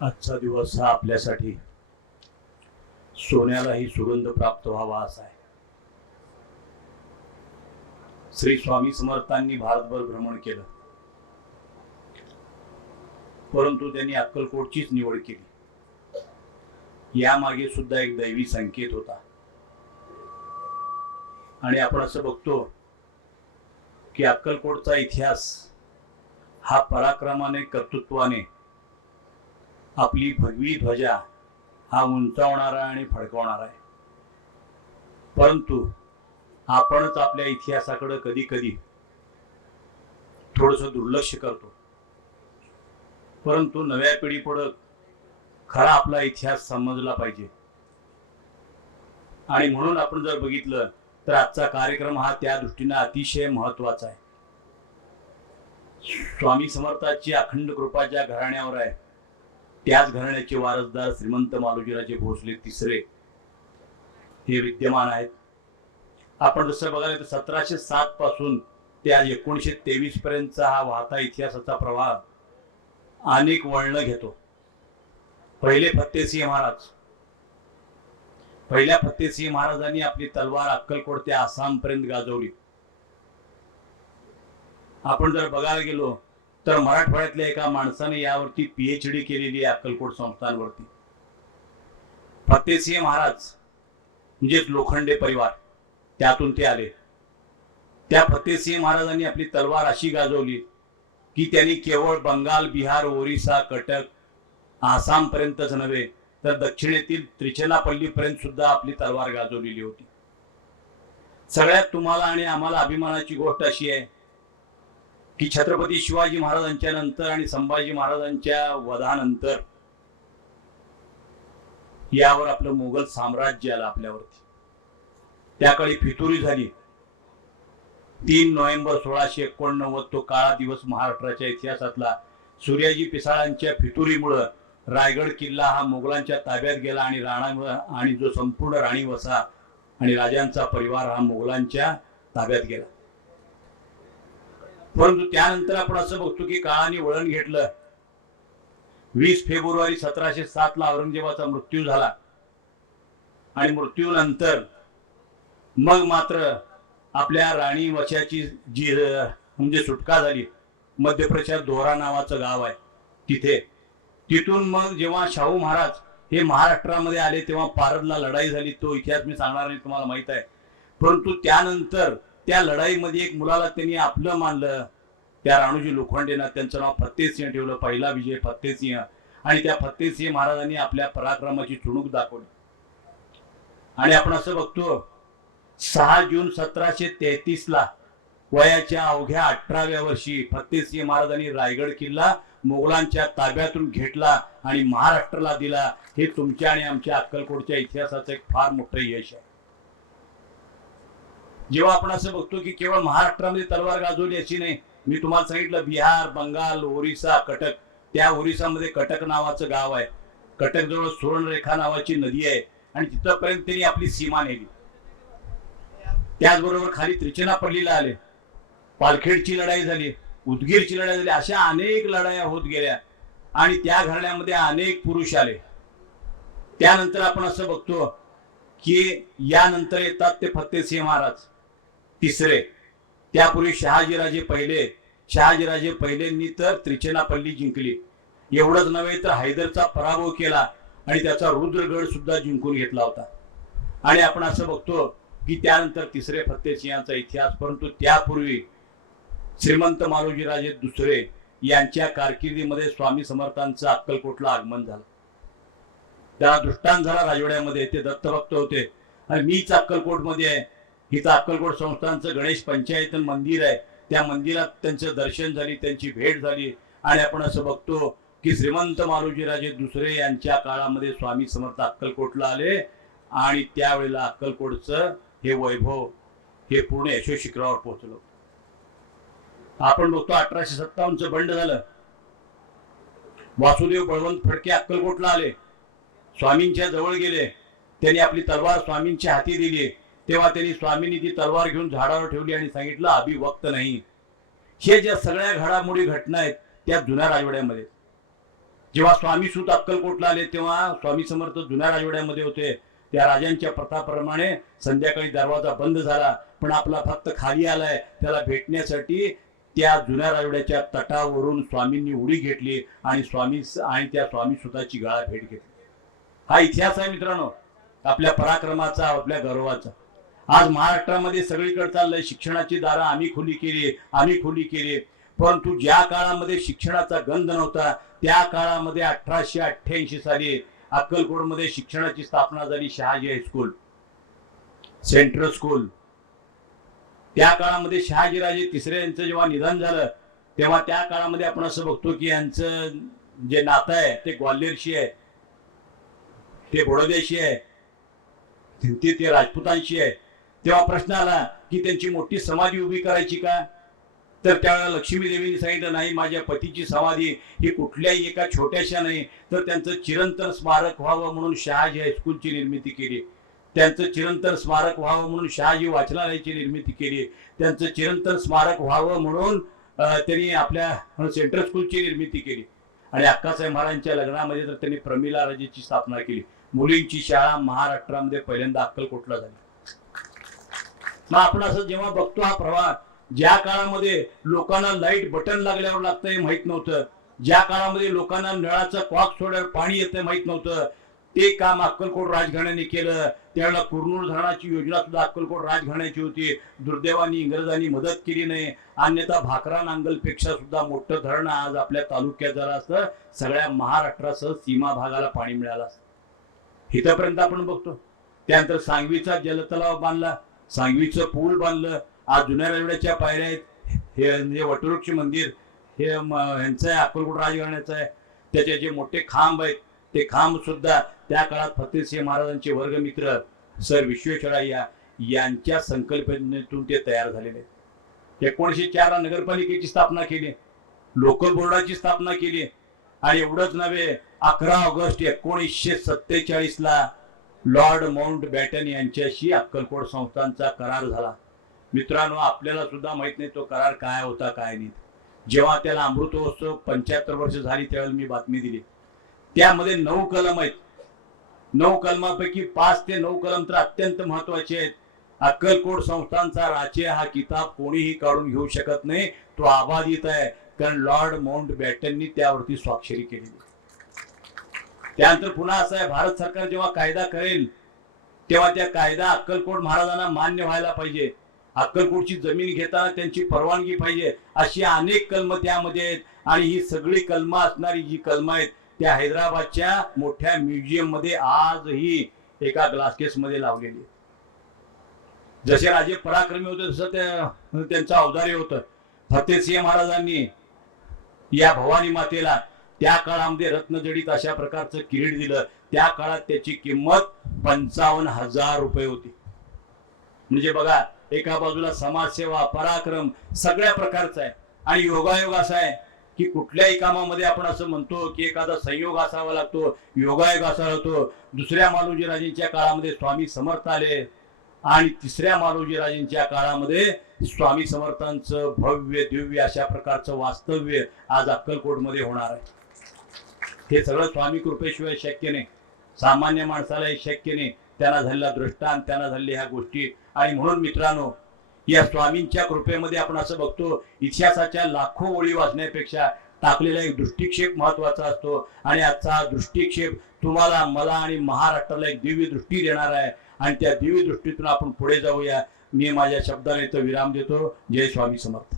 आजचा दिवस हा आपल्यासाठी सोन्यालाही सुगंध प्राप्त व्हावा असा आहे. श्री स्वामी समर्थांनी भारतभर भ्रमण केलं, परंतु त्यांनी अक्कलकोटचीच निवड केली. यामागे सुद्धा एक दैवी संकेत होता. आणि आपण असं बघतो की अक्कलकोटचा इतिहास हा पराक्रमाने, कर्तृत्वाने आपली भगवी ध्वजा हा उंचावणारा आणि फडकवणारा आहे. परंतु आपणच आपल्या इतिहासाकडे कधी कधी थोडंसं दुर्लक्ष करतो. परंतु नव्या पिढीपुढे खरा आपला इतिहास समजला पाहिजे. आणि म्हणून आपण जर बघितलं तर आजचा कार्यक्रम हा त्या दृष्टीने अतिशय महत्वाचा आहे. स्वामी समर्थाची अखंड कृपा ज्या घराण्यावर आहे त्याच घराण्याचे वारसदार श्रीमंत मालोजीराजे भोसले तिसरे हे विद्यमान आहेत. आपण जसं बघायला तर 1707 पासून ते आज 1923 पर्यंतचा हा वाहता इतिहासाचा प्रवाह अनेक वळण घेतो. पहिल्या फत्तेसिंह महाराजांनी आपली तलवार अक्कलकोट ते आसाम पर्यंत गाजवली. आपण जर बघायला गेलो तर मराठवाड्यातल्या एका माणसाने यावरती पीएचडी केलेली आहे अक्कलकोट संस्थांवरती. फत्तेसिंह महाराज म्हणजेच लोखंडे परिवार, त्यातून ते आले. त्या फत्तेसिंह महाराजांनी आपली तलवार अशी गाजवली की त्यांनी केवळ बंगाल, बिहार, ओरिसा, कटक, आसाम पर्यंतच नव्हे तर दक्षिणेतील त्रिचेनापल्ली पर्यंत सुद्धा आपली तलवार गाजवलेली होती. सगळ्यात तुम्हाला आणि आम्हाला अभिमानाची गोष्ट अशी आहे की छत्रपती शिवाजी महाराजांच्या नंतर आणि संभाजी महाराजांच्या वधानंतर यावर आपलं मोगल साम्राज्य आलं आपल्यावरती. त्याकाळी फितुरी झाली. 3 नोव्हेंबर 1689 तो काळा दिवस महाराष्ट्राच्या इतिहासातला. सूर्याजी पिसाळांच्या फितुरीमुळं रायगड किल्ला हा मोगलांच्या ताब्यात गेला आणि जो संपूर्ण राणी वसा आणि राजांचा परिवार हा मोगलांच्या ताब्यात गेला. परंतु त्यानंतर आपण असं बघतो की काळाने वळण घेतलं. 20 फेब्रुवारी 1707 ला औरंगजेबाचा मृत्यू झाला आणि मृत्यूनंतर मग मात्र आपल्या राणी वशाची जी म्हणजे सुटका झाली. मध्य प्रदेशात दोहरा नावाचं गाव आहे तिथे. तिथून मग जेव्हा शाहू महाराज हे महाराष्ट्रामध्ये आले तेव्हा पारदला लढाई झाली. तो इतिहास मी सांगणार नाही, तुम्हाला माहित आहे. परंतु त्यानंतर त्या लढाईमध्ये एक मुलाला त्यांनी आपलं मानलं. त्या राणूजी लोखंडेंना त्यांचं नाव फत्तेसिंह ठेवलं. पहिला विजय फत्तेसिंह. आणि त्या फत्तेसिंह महाराजांनी आपल्या पराक्रमाची चुणूक दाखवली. आणि आपण असं बघतो 6 जून 1733 ला वयाच्या अवघ्या 18व्या वर्षी फत्तेसिंह महाराजांनी रायगड किल्ला मोगलांच्या ताब्यातून घेतला आणि महाराष्ट्राला दिला. हे तुमच्या आणि आमच्या अक्कलकोटच्या इतिहासाचं एक फार मोठं यश आहे. जेव्हा आपण असं बघतो की केवळ महाराष्ट्रामध्ये तलवार गाजवली अशी नाही, मी तुम्हाला सांगितलं बिहार, बंगाल, ओरिसा, कटक. त्या ओरिसामध्ये कटक नावाचं गाव आहे. कटक जवळ सुवर्णरेखा नावाची नदी आहे आणि तिथपर्यंत त्यांनी आपली सीमा नेली. त्याचबरोबर खाली त्रिचेनापल्लीला आले. पालखेडची लढाई झाली, उदगीरची लढाई झाली. अशा अनेक लढाया होत गेल्या आणि त्या घराण्यामध्ये अनेक पुरुष आले. त्यानंतर आपण असं बघतो की यानंतर येतात ते फत्तेसिंह महाराज तिसरे. त्यापूर्वी शहाजीराजे पहिलेंनी तर त्रिचेनापल्ली जिंकली. एवढंच नव्हे तर हैदरचा पराभव केला आणि त्याचा रुद्रगड सुद्धा जिंकून घेतला होता. आणि आपण असं बघतो की त्यानंतर तिसरे फत्तेसिंहाचा इतिहास. परंतु त्यापूर्वी श्रीमंत मालोजीराजे दुसरे यांच्या कारकिर्दीमध्ये स्वामी समर्थांचं अक्कलकोटला आगमन झालं. त्याला दृष्टांत झाला राजवाड्यामध्ये. ते दत्तभक्त होते आणि मीच अक्कलकोटमध्ये आहे. इथं अक्कलकोट संस्थांचं गणेश पंचायतन मंदिर आहे. त्या मंदिरात त्यांचं दर्शन झाली, त्यांची भेट झाली. आणि आपण असं बघतो की श्रीमंत मालोजीराजे दुसरे यांच्या काळामध्ये स्वामी समर्थ अक्कलकोटला आले आणि त्यावेळेला अक्कलकोटचं हे वैभव हे पूर्ण यशस्वी शिखरावर पोहोचलं. आपण बघतो 1857चं बंड झालं. वासुदेव बळवंत फडके अक्कलकोटला आले, स्वामींच्या जवळ गेले. त्यांनी आपली तलवार स्वामींच्या हाती दिली. तेव्हा त्यांनी स्वामींनी ती तलवार घेऊन झाडावर ठेवली आणि सांगितलं अभि वक्त नाही. हे ज्या सगळ्या घडामोडी घटना आहेत त्या जुन्या राजवाड्यामध्ये जेव्हा स्वामी सूत अक्कलकोटला आले तेव्हा स्वामी समर्थ जुन्या राजवाड्यामध्ये होते. त्या राजांच्या प्रथाप्रमाणे संध्याकाळी दरवाजा बंद झाला, पण आपला भक्त खाली आलाय त्याला भेटण्यासाठी त्या जुन्या राजवाड्याच्या तटावरून स्वामींनी उडी घेतली आणि त्या स्वामी सुताची गाळा भेट घेतली. हा इतिहास आहे मित्रांनो, आपल्या पराक्रमाचा, आपल्या गौरवाचा. आज महाराष्ट्रामध्ये सगळीकडे चाललंय शिक्षणाची दारं आम्ही खुली केली. परंतु ज्या काळामध्ये शिक्षणाचा गंध नव्हता त्या काळामध्ये 1888 साली अक्कलकोटमध्ये शिक्षणाची स्थापना झाली. Shahaji high school, central school. त्या काळामध्ये शहाजीराजे तिसरे यांचं जेव्हा निधन झालं तेव्हा त्या काळामध्ये आपण असं बघतो की यांचं जे नातं आहे ते ग्वाल्हेरशी आहे, ते बडोद्याशी आहे, ते राजपुतांशी आहे. तेव्हा प्रश्न आला की त्यांची मोठी समाधी उभी करायची का? तर त्यावेळेला लक्ष्मी देवीने सांगितलं नाही, माझ्या पतीची समाधी ही कुठल्याही एका छोट्याशा नाही, तर त्यांचं चिरंतन स्मारक व्हावं म्हणून शहाजी हायस्कूलची निर्मिती केली. त्यांचं चिरंतन स्मारक व्हावं म्हणून शहाजी वाचनालयाची निर्मिती केली. त्यांचं चिरंतन स्मारक व्हावं म्हणून त्यांनी आपल्या सेंट्रल स्कूलची निर्मिती केली. आणि अक्कासाहेब महाराजांच्या लग्नामध्ये तर त्यांनी प्रमिला राजेची स्थापना केली. मुलींची शाळा महाराष्ट्रामध्ये पहिल्यांदा अक्कलकोटला झाली. मग आपण असं जेव्हा बघतो हा प्रवाह, ज्या काळामध्ये लोकांना लाईट बटन लागल्यावर लागतं हे माहित नव्हतं, ज्या काळामध्ये लोकांना नळाचं कॉक सोडल्यावर पाणी येतं माहित नव्हतं, ते काम अक्कलकोट राजघराण्याने केलं. त्यावेळेला कुरनूर धरणाची योजना सुद्धा अक्कलकोट राजघराण्याची होती. दुर्दैवाने इंग्रजांनी मदत केली नाही, अन्यथा भाकरा नांगलपेक्षा सुद्धा मोठं धरण आज आपल्या तालुक्यात झालं असतं, सगळ्या महाराष्ट्रासह सीमा भागाला पाणी मिळालं असतं. इथपर्यंत आपण बघतो. त्यानंतर सांगवीचा जलतलाव बांधला, सांगवीचं पूल बांधलं. आज जुन्या राजवाड्याच्या पायऱ्या आहेत. हे म्हणजे वटवृक्ष मंदिर हे यांचं आहे, अक्कलकोट राजघराण्याचं आहे. त्याचे जे मोठे खांब आहेत ते खांब सुद्धा त्या काळात फतेसिंह महाराजांचे वर्गमित्र सर विश्वेश्वरय्या यांच्या संकल्पनेतून ते तयार झालेले आहेत. 1904 ला नगरपालिकेची स्थापना केली, लोकल बोर्डाची स्थापना केली. आणि एवढंच नव्हे, 11 ऑगस्ट 1947 ला लॉर्ड माउंटबॅटन यांच्याशी अक्कलकोट संस्थांचा करार झाला. मित्रांनो, आपल्याला सुद्धा माहित नाही तो करार काय होता काय नाही. जेव्हा त्याला अमृतोत्सव 75 वर्ष झाली त्यावेळेला मी बातमी दिली. त्यामध्ये 9 कलम आहेत. 9 कलमापैकी 5 ते 9 कलम तर अत्यंत महत्वाचे आहेत. अक्कलकोट संस्थांचा राचे हा किताब कोणीही काढून घेऊ शकत नाही, तो अबाधित आहे, कारण लॉर्ड माउंटबॅटननी त्यावरती स्वाक्षरी केली. त्यानंतर पुन्हा असं आहे, भारत सरकार जेव्हा कायदा करेल तेव्हा त्या कायदा अक्कलकोट महाराजांना मान्य व्हायला पाहिजे. अक्कलकोटची जमीन घेताना त्यांची परवानगी पाहिजे. अशी अनेक कलम त्यामध्ये आहेत. आणि ही सगळी कलम असणारी जी कलम आहेत त्या हैदराबादच्या मोठ्या म्युझियम मध्ये आजही एका ग्लास केस मध्ये लावलेली. जसे राजे पराक्रमी होते तसं त्यांचं औदार्य होतं. फतेसिंह महाराजांनी या भवानी मातेला त्या काळामध्ये रत्नजडित अशा प्रकारचं किरीट दिलं. त्या काळात त्याची किंमत 55,000 रुपये होती. म्हणजे बघा, एका बाजूला समाजसेवा, पराक्रम सगळ्या प्रकारचा आहे. आणि योगायोग असा आहे की कुठल्याही कामामध्ये आपण असं म्हणतो की एखादा संयोग असावा लागतो, योगायोग असा होतो. दुसऱ्या मालोजी राजेंच्या काळामध्ये स्वामी समर्थ आले आणि तिसऱ्या मालोजी राजेंच्या काळामध्ये स्वामी समर्थांचं भव्य दिव्य अशा प्रकारचं वास्तव्य आज अक्कलकोटमध्ये होणार आहे. हे सगळं स्वामी कृपेशिवाय शक्य नाही, सामान्य माणसाला हे शक्य नाही. त्यांना झालेला दृष्टांत, त्यांना झालेल्या ह्या गोष्टी. आणि म्हणून मित्रांनो, या स्वामींच्या कृपेमध्ये आपण असं बघतो, इतिहासाच्या लाखो ओळी वाचण्यापेक्षा टाकलेला एक दृष्टिक्षेप महत्वाचा असतो. आणि आजचा हा दृष्टिक्षेप तुम्हाला, मला आणि महाराष्ट्राला एक दिव्य दृष्टी देणार आहे. आणि त्या दिव्य दृष्टीतून आपण पुढे जाऊया. मी माझ्या शब्दाने इथं विराम देतो. जय स्वामी समर्थ.